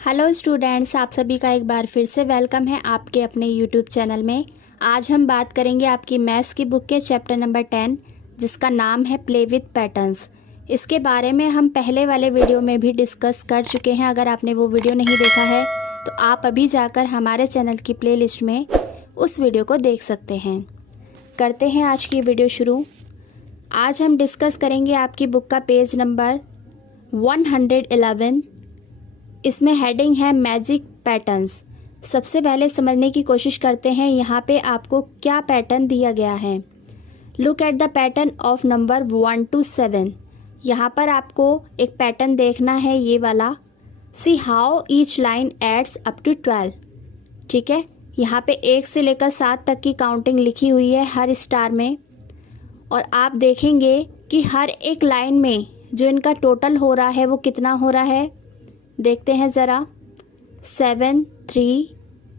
Hello students, आप सभी का एक बार फिर से वेलकम है आपके अपने यूट्यूब चैनल में। आज हम बात करेंगे आपकी मैथ्स की बुक के चैप्टर नंबर 10 जिसका नाम है प्ले विथ पैटर्न्स। इसके बारे में हम पहले वाले वीडियो में भी डिस्कस कर चुके हैं। अगर आपने वो वीडियो नहीं देखा है तो आप अभी जाकर हमारे चैनल की प्लेलिस्ट में उस वीडियो को देख सकते हैं। करते हैं आज की वीडियो शुरू। आज हम डिस्कस करेंगे आपकी बुक का पेज नंबर 111। इसमें हेडिंग है मैजिक पैटर्न्स। सबसे पहले समझने की कोशिश करते हैं यहाँ पे आपको क्या पैटर्न दिया गया है। Look at the pattern of number 1 to 7। यहाँ पर आपको एक पैटर्न देखना है, ये वाला। See how each line adds up to 12। ठीक है, यहाँ पे 1 से लेकर 7 तक की काउंटिंग लिखी हुई है हर स्टार में, और आप देखेंगे कि हर एक लाइन में जो इनका टोटल हो रहा है वो कितना हो रहा है। देखते हैं ज़रा। 7 3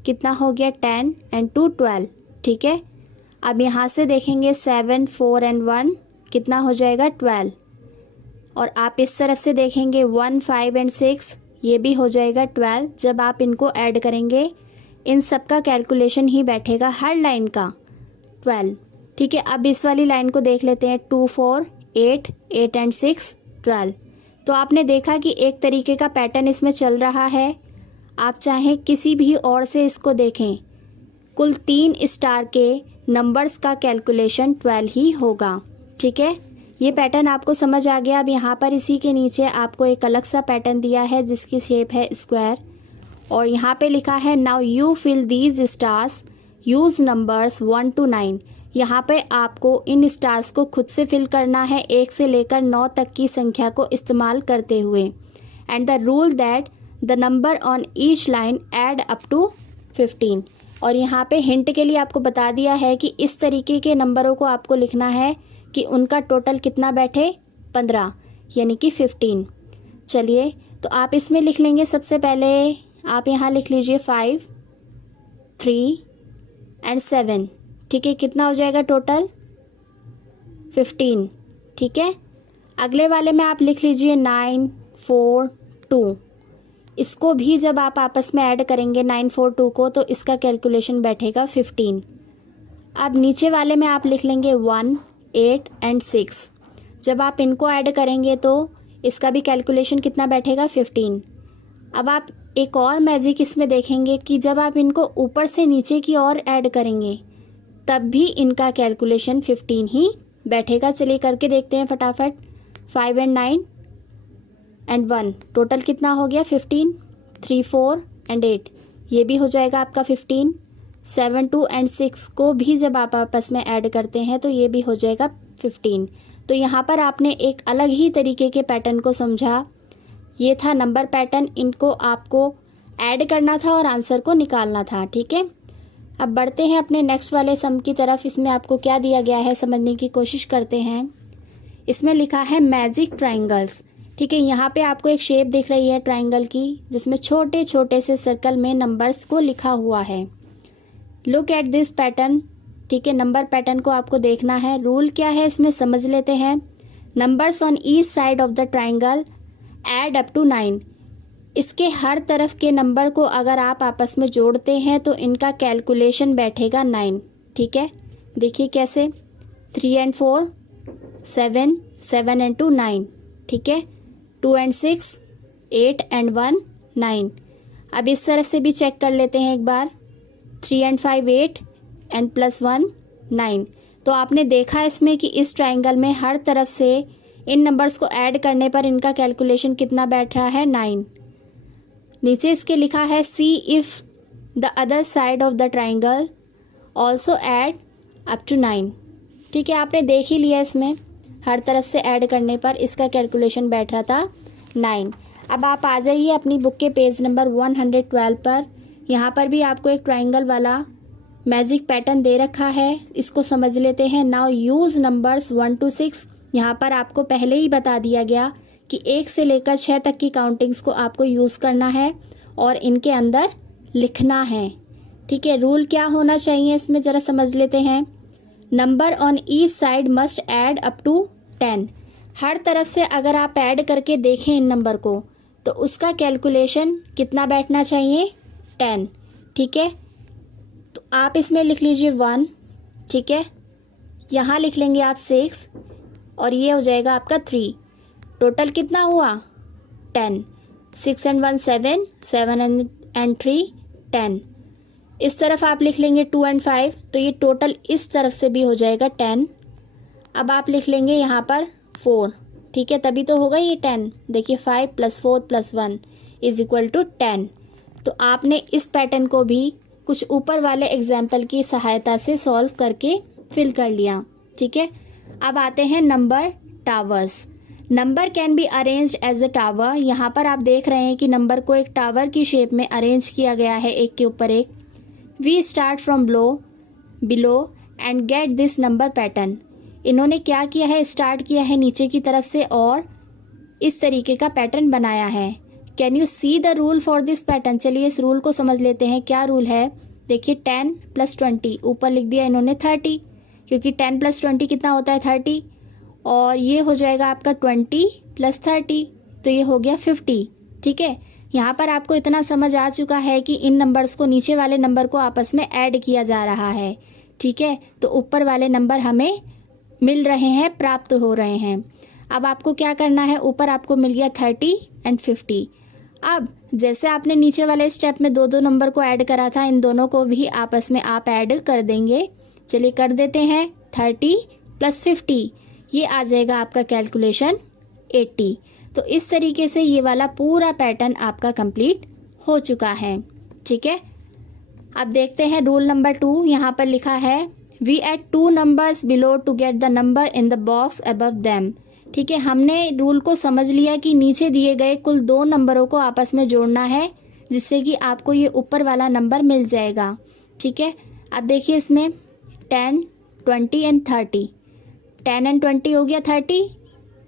कितना हो गया 10 एंड 2 12। ठीक है, अब यहाँ से देखेंगे 7 4 एंड 1 कितना हो जाएगा 12। और आप इस तरफ से देखेंगे 1 5 एंड 6 ये भी हो जाएगा 12। जब आप इनको ऐड करेंगे इन सब का कैलकुलेशन ही बैठेगा हर लाइन का 12। ठीक है, अब इस वाली लाइन को देख लेते हैं। 2 4 8 8 एंड 6 12। तो आपने देखा कि एक तरीके का पैटर्न इसमें चल रहा है। आप चाहें किसी भी और से इसको देखें, कुल 3 स्टार के नंबर्स का कैलकुलेशन 12 ही होगा। ठीक है, ये पैटर्न आपको समझ आ गया। अब यहाँ पर इसी के नीचे आपको एक अलग सा पैटर्न दिया है जिसकी शेप है स्क्वायर, और यहाँ पे लिखा है now you fill these stars use numbers 1 to 9। यहाँ पे आपको इन स्टार्स को खुद से फिल करना है 1 से लेकर 9 तक की संख्या को इस्तेमाल करते हुए। And the rule that the number on each line add up to 15। और यहाँ पे हिंट के लिए आपको बता दिया है कि इस तरीके के नंबरों को आपको लिखना है कि उनका टोटल कितना बैठे 15 यानी कि 15। चलिए, तो आप इसमें लिख लेंगे। सबसे पहले आप यहाँ लिख लीजिए 5 3 एंड 7। ठीक है, कितना हो जाएगा टोटल 15। ठीक है, अगले वाले में आप लिख लीजिए 9 4 2। इसको भी जब आप आपस में ऐड करेंगे 9 4 2 को तो इसका कैलकुलेशन बैठेगा 15। अब नीचे वाले में आप लिख लेंगे 1 8 एंड 6। जब आप इनको ऐड करेंगे तो इसका भी कैलकुलेशन कितना बैठेगा 15। अब आप एक और मैजिक इसमें देखेंगे कि जब आप इनको ऊपर से नीचे की ओर ऐड करेंगे तब भी इनका कैलकुलेशन 15 ही बैठेगा। चलिए करके देखते हैं फटाफट। 5 एंड 9 एंड 1 टोटल कितना हो गया 15। 3 4 एंड 8 ये भी हो जाएगा आपका 15। 7 2 एंड 6 को भी जब आप आपस में ऐड करते हैं तो ये भी हो जाएगा 15। तो यहाँ पर आपने एक अलग ही तरीके के पैटर्न को समझा। ये था नंबर पैटर्न, इनको आपको ऐड करना था और आंसर को निकालना था। ठीक है, अब बढ़ते हैं अपने नेक्स्ट वाले सम की तरफ। इसमें आपको क्या दिया गया है समझने की कोशिश करते हैं। इसमें लिखा है मैजिक ट्राइंगल्स। ठीक है, यहाँ पे आपको एक शेप दिख रही है ट्राइंगल की जिसमें छोटे छोटे से सर्कल में नंबर्स को लिखा हुआ है। Look at this pattern. ठीक है, नंबर पैटर्न को आपको देखना है। रूल क्या है इसमें समझ लेते हैं। Numbers on each side of the triangle add up to 9। इसके हर तरफ के नंबर को अगर आप आपस में जोड़ते हैं तो इनका कैलकुलेशन बैठेगा 9। ठीक है, देखिए कैसे। 3 एंड 4 7 7 एंड 2 9। ठीक है, 2 एंड 6 8 एंड 1 9। अब इस तरफ से भी चेक कर लेते हैं एक बार। 3 एंड 5 8 एंड प्लस 1 9। तो आपने देखा इसमें कि इस ट्राइंगल में हर तरफ से इन नंबर्स को ऐड करने पर इनका कैलकुलेशन कितना बैठ रहा है 9। नीचे इसके लिखा है see if the other side of the triangle also add up to 9। ठीक है, आपने देख ही लिया इसमें हर तरफ से ऐड करने पर इसका कैलकुलेशन बैठ रहा था 9। अब आप आ जाइए अपनी बुक के पेज नंबर 112 पर। यहाँ पर भी आपको एक ट्राइंगल वाला मैजिक पैटर्न दे रखा है, इसको समझ लेते हैं। Now use numbers 1 to 6। यहाँ पर आपको पहले ही बता दिया गया कि 1 से लेकर 6 तक की काउंटिंग्स को आपको यूज़ करना है और इनके अंदर लिखना है। ठीक है, रूल क्या होना चाहिए इसमें ज़रा समझ लेते हैं। Number on each side must add up to 10। हर तरफ से अगर आप ऐड करके देखें इन नंबर को तो उसका कैलकुलेशन कितना बैठना चाहिए, 10। ठीक है, तो आप इसमें लिख लीजिए 1। ठीक है, यहाँ लिख लेंगे आप 6 और ये हो जाएगा आपका 3। टोटल कितना हुआ, 10। 6 and 1 7, 7 and 3 10। इस तरफ आप लिख लेंगे 2 and 5, तो ये टोटल इस तरफ से भी हो जाएगा 10। अब आप लिख लेंगे यहाँ पर 4। ठीक है, तभी तो होगा ये 10। देखिए 5 + 4 + 1 = 10। तो आपने इस पैटर्न को भी कुछ ऊपर वाले एग्जाम्पल की सहायता से सॉल्व करके फिल कर लिया। ठीक है, अब आते हैं number towers. Number can be arranged as a tower. यहाँ पर आप देख रहे हैं कि नंबर को एक टावर की शेप में अरेंज किया गया है, एक के ऊपर एक। We start from below and get this number pattern. इन्होंने क्या किया है, स्टार्ट किया है नीचे की तरफ से और इस तरीके का पैटर्न बनाया है। Can you see the rule for this pattern. चलिए इस रूल को समझ लेते हैं, क्या रूल है। देखिए 10 + 20, ऊपर लिख दिया इन्होंने 30, क्योंकि 10 + 20 कितना होता है, 30। और ये हो जाएगा आपका 20 + 30, तो ये हो गया 50। ठीक है, यहाँ पर आपको इतना समझ आ चुका है कि इन नंबर्स को, नीचे वाले नंबर को आपस में ऐड किया जा रहा है। ठीक है, तो ऊपर वाले नंबर हमें मिल रहे हैं, प्राप्त हो रहे हैं। अब आपको क्या करना है, ऊपर आपको मिल गया 30 and 50। अब जैसे आपने नीचे वाले स्टेप में दो दो नंबर को ऐड करा था, इन दोनों को भी आपस में आप ऐड कर देंगे। चलिए कर देते हैं, 30 + 50, ये आ जाएगा आपका कैलकुलेशन 80। तो इस तरीके से ये वाला पूरा पैटर्न आपका कंप्लीट हो चुका है। ठीक है, अब देखते हैं रूल नंबर 2। यहाँ पर लिखा है we add 2 numbers below to get the number in the box above them. ठीक है, हमने रूल को समझ लिया कि नीचे दिए गए कुल 2 नंबरों को आपस में जोड़ना है, जिससे कि आपको ये ऊपर वाला नंबर मिल जाएगा। ठीक है, अब देखिए इसमें 10, 20 and 30। 10 and 20 हो गया 30।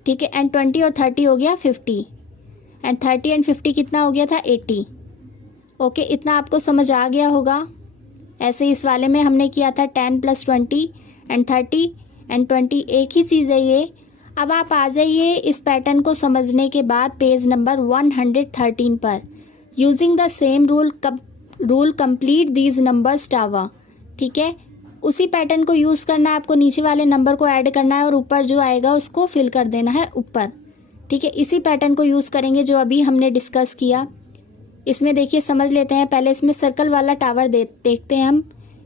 ठीक है, एंड 20 और 30 हो गया 50। एंड 30 and 50 कितना हो गया था, 80। ओके, इतना आपको समझ आ गया होगा। ऐसे इस वाले में हमने किया था 10 + 20 एंड 30 एंड 20, एक ही चीज़ है ये। अब आप आ जाइए इस पैटर्न को समझने के बाद पेज नंबर 113 पर। Using the same rule complete these numbers tower. ठीक है, उसी पैटर्न को यूज़ करना है आपको, नीचे वाले नंबर को ऐड करना है और ऊपर जो आएगा उसको फिल कर देना है ऊपर। ठीक है, इसी पैटर्न को यूज़ करेंगे जो अभी हमने डिस्कस किया। इसमें देखिए समझ लेते हैं, पहले इसमें सर्कल वाला टावर देखते हैं हम।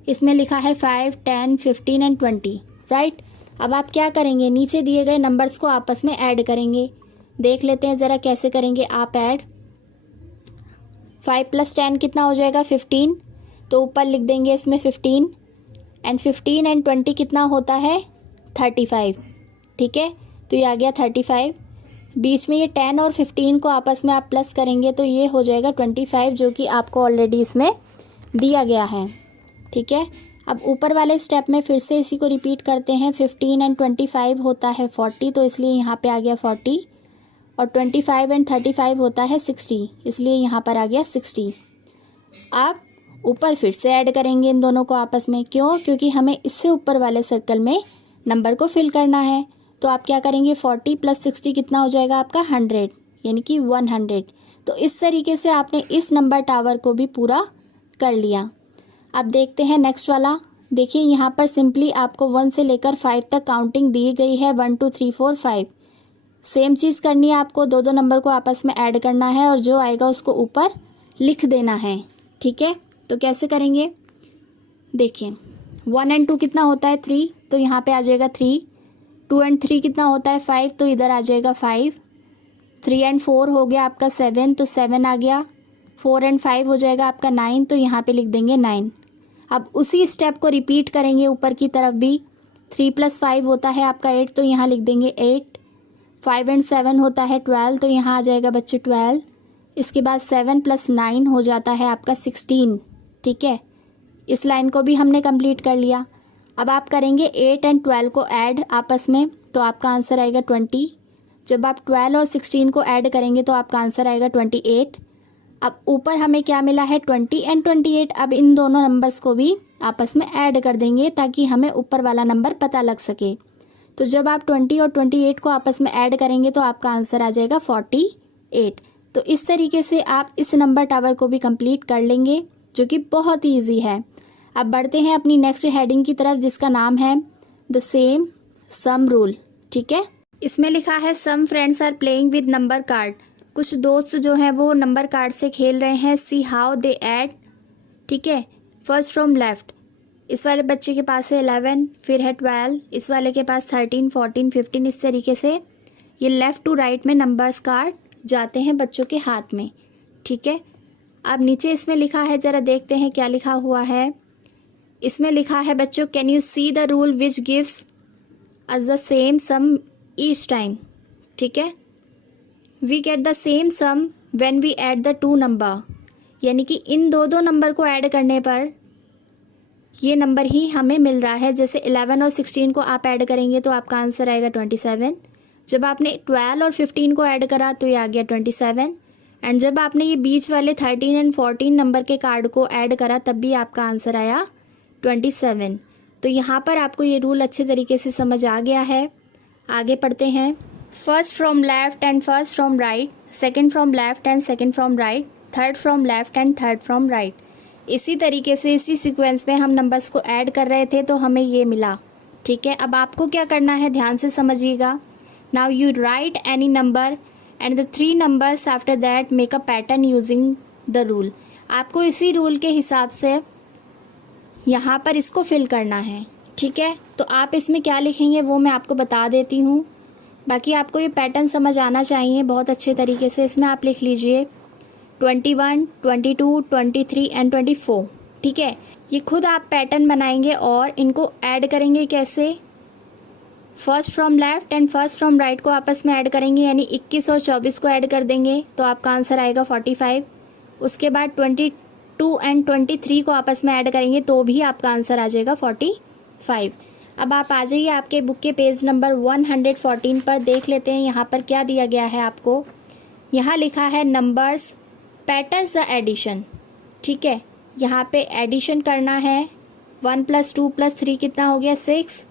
इसमें लिखा है 5, 10, 15 एंड 20। राइट, अब आप क्या करेंगे, नीचे दिए गए नंबर्स को आपस में ऐड करेंगे। देख लेते हैं ज़रा कैसे करेंगे आप ऐड। 5 + 10 कितना हो जाएगा, 15, तो ऊपर लिख देंगे इसमें 15। एंड 15 एंड 20 कितना होता है, 35। ठीक है, तो ये आ गया 35। बीच में ये 10 और 15 को आपस में आप प्लस करेंगे तो ये हो जाएगा 25, जो कि आपको ऑलरेडी इसमें दिया गया है। ठीक है, अब ऊपर वाले स्टेप में फिर से इसी को रिपीट करते हैं। 15 एंड 25 होता है 40, तो इसलिए यहाँ पे आ गया 40। और 25 एंड 35 होता है 60, इसलिए यहाँ पर आ गया 60। अब ऊपर फिर से ऐड करेंगे इन दोनों को आपस में। क्यों, क्योंकि हमें इससे ऊपर वाले सर्कल में नंबर को फिल करना है। तो आप क्या करेंगे, 40 + 60 कितना हो जाएगा आपका, 100, यानी कि 100। तो इस तरीके से आपने इस नंबर टावर को भी पूरा कर लिया। अब देखते हैं नेक्स्ट वाला। देखिए यहाँ पर सिंपली आपको 1 से लेकर 5 तक काउंटिंग दी गई है, 1 2 3 4 5। सेम चीज़ करनी है आपको, दो दो नंबर को आपस में ऐड करना है और जो आएगा उसको ऊपर लिख देना है। ठीक है, तो कैसे करेंगे, देखिए 1 and 2 कितना होता है, 3, तो यहाँ पे आ जाएगा 3। 2 and 3 कितना होता है, 5, तो इधर आ जाएगा 5। 3 and 4 हो गया आपका 7, तो 7 आ गया। 4 and 5 हो जाएगा आपका 9, तो यहाँ पे लिख देंगे 9। अब उसी स्टेप को रिपीट करेंगे ऊपर की तरफ भी। 3 + 5 होता है आपका 8, तो यहाँ लिख देंगे 8। 5 and 7 होता है 12, तो यहाँ आ जाएगा बच्चे 12। इसके बाद 7 + 9 हो जाता है आपका 16। ठीक है, इस लाइन को भी हमने कंप्लीट कर लिया। अब आप करेंगे 8 and 12 को ऐड आपस में, तो आपका आंसर आएगा 20। जब आप 12 और 16 को ऐड करेंगे तो आपका आंसर आएगा 28। अब ऊपर हमें क्या मिला है, 20 and 28। अब इन दोनों नंबर्स को भी आपस में ऐड कर देंगे ताकि हमें ऊपर वाला नंबर पता लग सके। तो जब आप 20 और 28 को आपस में ऐड करेंगे तो आपका आंसर आ जाएगा 48। तो इस तरीके से आप इस नंबर टावर को भी कंप्लीट कर लेंगे, जो कि बहुत ही ईजी है। अब बढ़ते हैं अपनी नेक्स्ट हेडिंग की तरफ, जिसका नाम है द सेम सम रूल। ठीक है, इसमें लिखा है some friends are playing with number card. कुछ दोस्त जो हैं वो नंबर कार्ड से खेल रहे हैं। See how they add. ठीक है, फर्स्ट फ्रॉम लेफ्ट, इस वाले बच्चे के पास है 11, फिर है 12, इस वाले के पास 13, 14, 15। इस तरीके से ये लेफ़्ट टू राइट में नंबर्स कार्ड जाते हैं बच्चों के हाथ में। ठीक है, अब नीचे इसमें लिखा है, ज़रा देखते हैं क्या लिखा हुआ है। इसमें लिखा है बच्चों, can you see the rule which gives us the same sum each time. ठीक है, we get the same sum when we add the two number, यानी कि इन दो नंबर को ऐड करने पर ये नंबर ही हमें मिल रहा है। जैसे 11 और 16 को आप ऐड करेंगे तो आपका आंसर आएगा 27। जब आपने 12 और 15 को ऐड करा तो ये आ गया 27। एंड जब आपने ये बीच वाले 13 एंड 14 नंबर के कार्ड को ऐड करा तब भी आपका आंसर आया 27। तो यहाँ पर आपको ये रूल अच्छे तरीके से समझ आ गया है। आगे पढ़ते हैं। First from left and first from right, second from left and second from right, third from left and third from right. इसी तरीके से इसी सीक्वेंस में हम नंबर्स को ऐड कर रहे थे तो हमें ये मिला। ठीक है, अब आपको क्या करना है, ध्यान से समझिएगा। Now you right any number and the 3 numbers after that make a pattern using the rule. आपको इसी रूल के हिसाब से यहाँ पर इसको फिल करना है। ठीक है, तो आप इसमें क्या लिखेंगे वो मैं आपको बता देती हूँ। बाकी आपको ये पैटर्न समझ आना चाहिए बहुत अच्छे तरीके से। इसमें आप लिख लीजिए 21, 22, 23 एंड 24। ठीक है, ये खुद आप पैटर्न बनाएंगे और इनको ऐड करेंगे कैसे। First from left and first from right को आपस में ऐड करेंगे, यानी 21 और 24 को ऐड कर देंगे तो आपका आंसर आएगा 45। उसके बाद 22 एंड 23 को आपस में ऐड करेंगे तो भी आपका आंसर आ जाएगा 45। अब आप आ जाइए आपके बुक के पेज नंबर 114 पर। देख लेते हैं यहाँ पर क्या दिया गया है आपको। यहाँ लिखा है नंबर्स पैटर्न्स द एडिशन। ठीक है, यहाँ पे एडिशन करना है। 1 + 2 + 3 कितना हो गया 6,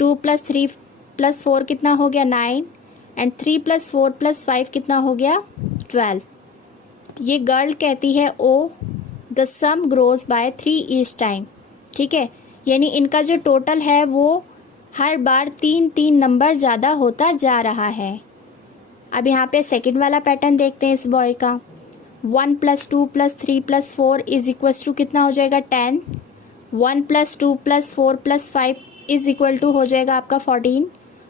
2 + 3 + 4 कितना हो गया 9 एंड 3 + 4 + 5 कितना हो गया 12। ये गर्ल कहती है oh the sum grows by 3 each time. ठीक है, यानी इनका जो टोटल है वो हर बार 3 नंबर ज़्यादा होता जा रहा है। अब यहाँ पे सेकंड वाला पैटर्न देखते हैं इस बॉय का। 1 + 2 + 3 + 4 = कितना हो जाएगा 10। 1 + 2 + 4 + 5 = हो जाएगा आपका 14।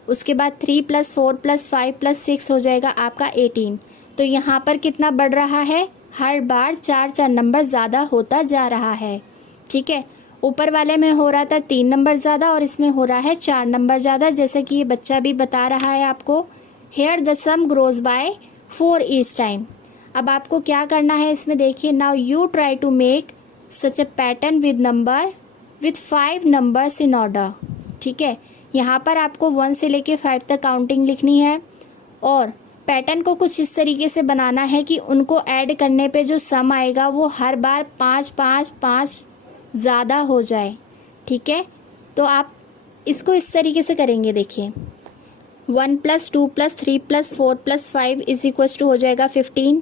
उसके बाद 3 + 4 + 5 + 6 हो जाएगा आपका 18। तो यहाँ पर कितना बढ़ रहा है, हर बार 4 नंबर ज़्यादा होता जा रहा है। ठीक है, ऊपर वाले में हो रहा था 3 नंबर ज़्यादा और इसमें हो रहा है 4 नंबर ज़्यादा, जैसे कि ये बच्चा भी बता रहा है आपको। Here the sum grows by 4 each time. अब आपको क्या करना है इसमें देखिए। Now you try to make such a pattern with number with 5 numbers in order. ठीक है, यहाँ पर आपको 1 से लेके 5 तक काउंटिंग लिखनी है और पैटर्न को कुछ इस तरीके से बनाना है कि उनको ऐड करने पे जो सम आएगा वो हर बार 5 5 5 ज़्यादा हो जाए। ठीक है, तो आप इसको इस तरीके से करेंगे। देखिए 1 + 2 + 3 + 4 + 5 = हो जाएगा 15।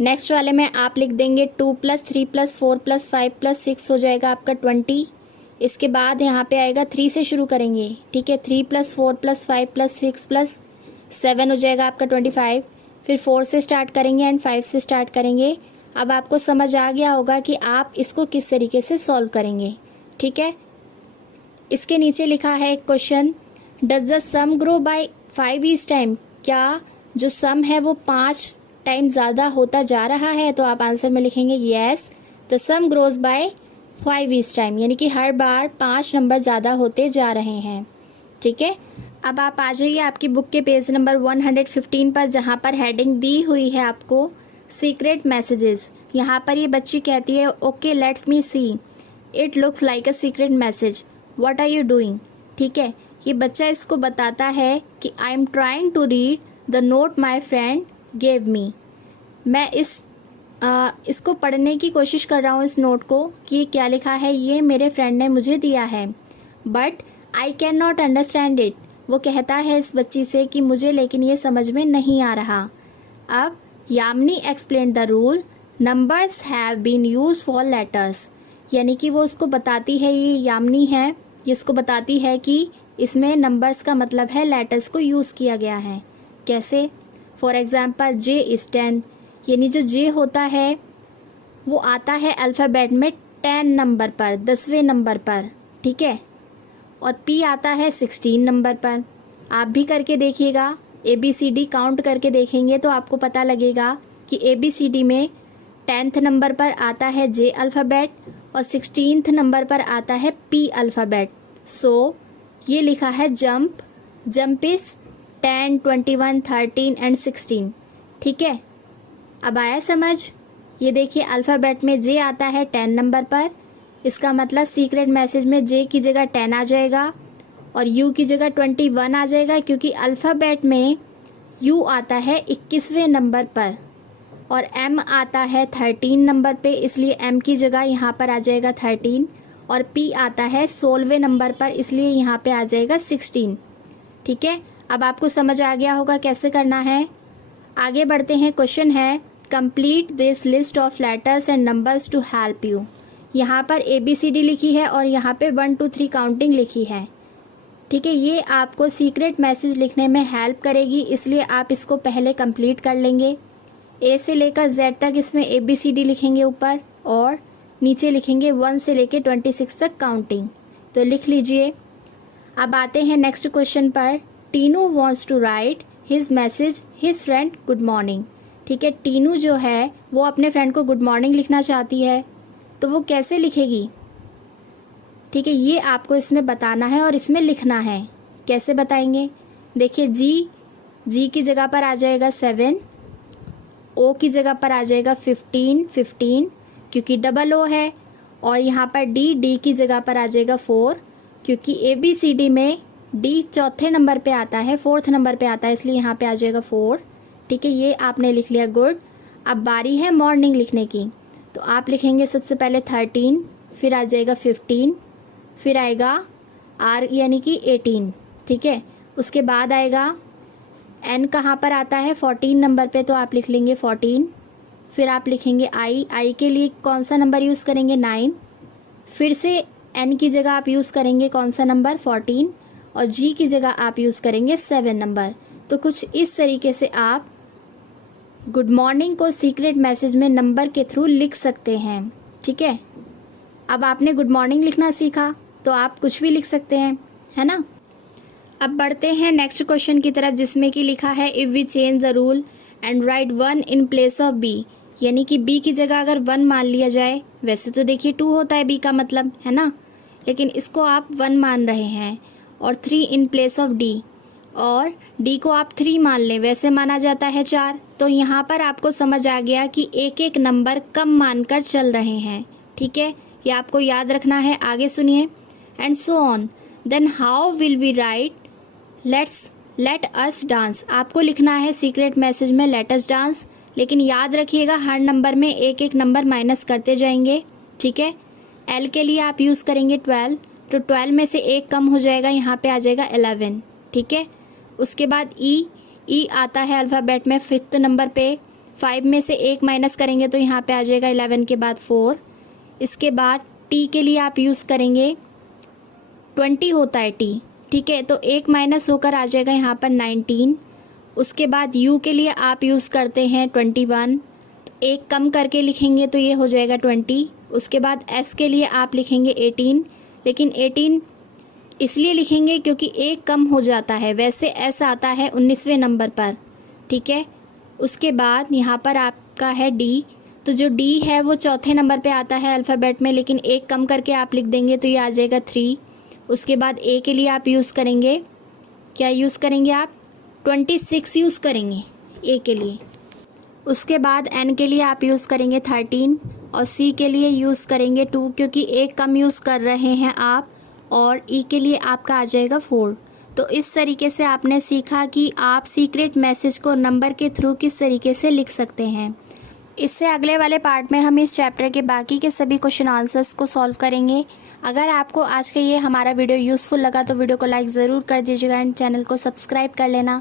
नेक्स्ट वाले में आप लिख देंगे 2 + 3 + 4 + 5 + 6 हो जाएगा आपका 20। इसके बाद यहाँ पे आएगा 3 से शुरू करेंगे। ठीक है, 3 + 4 + 5 + 6 + 7 हो जाएगा आपका 25। फिर 4 से स्टार्ट करेंगे एंड 5 से स्टार्ट करेंगे। अब आपको समझ आ गया होगा कि आप इसको किस तरीके से सॉल्व करेंगे। ठीक है, इसके नीचे लिखा है एक question, does the sum grow by 5 each time. क्या जो सम है वो 5 टाइम ज़्यादा होता जा रहा है। तो आप आंसर में लिखेंगे yes the sum grows by 5 each time, यानी कि हर बार 5 नंबर ज़्यादा होते जा रहे हैं। ठीक है, अब आप आ जाइए आपकी बुक के पेज नंबर 115 पर, जहाँ पर हेडिंग दी हुई है आपको सीक्रेट मैसेजेस। यहाँ पर ये बच्ची कहती है okay let's me see, it looks like a secret message, what are you doing. ठीक है, ये बच्चा इसको बताता है कि I am trying to read the note my friend gave me. मैं इसको पढ़ने की कोशिश कर रहा हूँ इस नोट को कि क्या लिखा है, ये मेरे फ्रेंड ने मुझे दिया है, but I can not understand it. वो कहता है इस बच्ची से कि मुझे लेकिन ये समझ में नहीं आ रहा। अब Yamini explain the rule numbers have been use for letters, यानी कि वो उसको बताती है, ये यामिनी है, ये इसको बताती है कि इसमें नंबर्स का मतलब है लेटर्स को यूज़ किया गया है। कैसे? फॉर एग्ज़ाम्पल जे इज़ 10, यानी जो जे होता है वो आता है अल्फ़ाबेट में 10 नंबर पर, 10वें नंबर पर, ठीक है, और पी आता है 16 नंबर पर। आप भी करके देखिएगा, ABCD काउंट करके देखेंगे तो आपको पता लगेगा कि ABCD में 10th नंबर पर आता है जे अल्फ़ाबेट और 16th नंबर पर आता है पी अल्फ़ाबेट। सो ये लिखा है जंप, जंप इज़ 10, 21, 13 एंड 16, ठीक है। अब आया समझ? ये देखिए अल्फ़ाबेट में जे आता है 10 नंबर पर, इसका मतलब सीक्रेट मैसेज में जे की जगह 10 आ जाएगा और यू की जगह 21 आ जाएगा, क्योंकि अल्फ़ाबेट में यू आता है 21वें नंबर पर और एम आता है 13 नंबर पे, इसलिए एम की जगह यहाँ पर आ जाएगा 13, और पी आता है 16वें नंबर पर, इसलिए यहाँ पे आ जाएगा 16, ठीक है। अब आपको समझ आ गया होगा कैसे करना है। आगे बढ़ते हैं। क्वेश्चन है complete this list of letters and numbers to help you. यहाँ पर ABCD लिखी है और यहाँ पे 1 2 3 काउंटिंग लिखी है, ठीक है। ये आपको सीक्रेट मैसेज लिखने में हेल्प करेगी, इसलिए आप इसको पहले कंप्लीट कर लेंगे। A से लेकर Z तक इसमें ABCD लिखेंगे ऊपर और नीचे लिखेंगे 1 से लेकर 26 तक काउंटिंग, तो लिख लीजिए। अब आते हैं नेक्स्ट क्वेश्चन पर। Tinu wants to write his message his friend good morning, ठीक है। टीनू जो है वो अपने फ्रेंड को गुड मॉर्निंग लिखना चाहती है, तो वो कैसे लिखेगी, ठीक है, ये आपको इसमें बताना है और इसमें लिखना है। कैसे बताएंगे? देखिए जी की जगह पर आ जाएगा 7, ओ की जगह पर आ जाएगा 15 क्योंकि डबल ओ है, और यहाँ पर डी की जगह पर आ जाएगा 4 क्योंकि ABCD में डी चौथे नंबर पे आता है, 4th नंबर पे आता है, इसलिए यहाँ पे आ जाएगा 4, ठीक है। ये आपने लिख लिया, गुड। अब बारी है मॉर्निंग लिखने की, तो आप लिखेंगे सबसे पहले 13, फिर आ जाएगा 15, फिर आएगा आर यानी कि 18, ठीक है। उसके बाद आएगा एन, कहाँ पर आता है 14 नंबर पे, तो आप लिख लेंगे 14, फिर आप लिखेंगे आई के लिए कौन सा नंबर यूज़ करेंगे 9, फिर से एन की जगह आप यूज़ करेंगे कौन सा नंबर 14, और जी की जगह आप यूज़ करेंगे 7 नंबर। तो कुछ इस तरीके से आप गुड मॉर्निंग को सीक्रेट मैसेज में नंबर के थ्रू लिख सकते हैं, ठीक है। अब आपने गुड मॉर्निंग लिखना सीखा तो आप कुछ भी लिख सकते हैं, है ना। अब बढ़ते हैं नेक्स्ट क्वेश्चन की तरफ, जिसमें कि लिखा है if we change the rule and write 1 in place of B, यानी कि बी की जगह अगर 1 मान लिया जाए, वैसे तो देखिए 2 होता है बी का मतलब, है ना, लेकिन इसको आप 1 मान रहे हैं, और 3 इन प्लेस ऑफ डी, और डी को आप 3 मान लें, वैसे माना जाता है 4। तो यहाँ पर आपको समझ आ गया कि एक एक नंबर कम मानकर चल रहे हैं, ठीक है, ये आपको याद रखना है। आगे सुनिए। And so on then how will we write let us dance. आपको लिखना है सीक्रेट मैसेज में लेट अस डांस, लेकिन याद रखिएगा हर नंबर में एक एक नंबर माइनस करते जाएंगे, ठीक है। एल के लिए आप यूज़ करेंगे 12, तो 12 में से एक कम हो जाएगा, यहाँ पे आ जाएगा 11, ठीक है। उसके बाद ई आता है अल्फ़ाबेट में 5th नंबर पे, 5 में से एक माइनस करेंगे तो यहाँ पे आ जाएगा 11 के बाद 4। इसके बाद टी के लिए आप यूज़ करेंगे 20 होता है टी, ठीक है, तो एक माइनस होकर आ जाएगा यहाँ पर 19। उसके बाद यू के लिए आप यूज़ करते हैं 21, तो एक कम करके लिखेंगे तो ये हो जाएगा 20। उसके बाद एस के लिए आप लिखेंगे 18, लेकिन 18 इसलिए लिखेंगे क्योंकि एक कम हो जाता है, वैसे एस आता है 19वें नंबर पर, ठीक है। उसके बाद यहाँ पर आपका है डी, तो जो डी है वो चौथे नंबर पे आता है अल्फ़ाबेट में, लेकिन एक कम करके आप लिख देंगे तो ये आ जाएगा 3। उसके बाद ए के लिए आप यूज़ करेंगे, क्या यूज़ करेंगे आप 26 यूज़ करेंगे ए के लिए। उसके बाद एन के लिए आप यूज़ करेंगे 13, और सी के लिए यूज़ करेंगे 2 क्योंकि एक कम यूज़ कर रहे हैं आप, और ई के लिए आपका आ जाएगा 4। तो इस तरीके से आपने सीखा कि आप सीक्रेट मैसेज को नंबर के थ्रू किस तरीके से लिख सकते हैं। इससे अगले वाले पार्ट में हम इस चैप्टर के बाकी के सभी क्वेश्चन आंसर्स को सॉल्व करेंगे। अगर आपको आज का ये हमारा वीडियो यूज़फुल लगा तो वीडियो को लाइक ज़रूर कर दीजिएगा एंड चैनल को सब्सक्राइब कर लेना।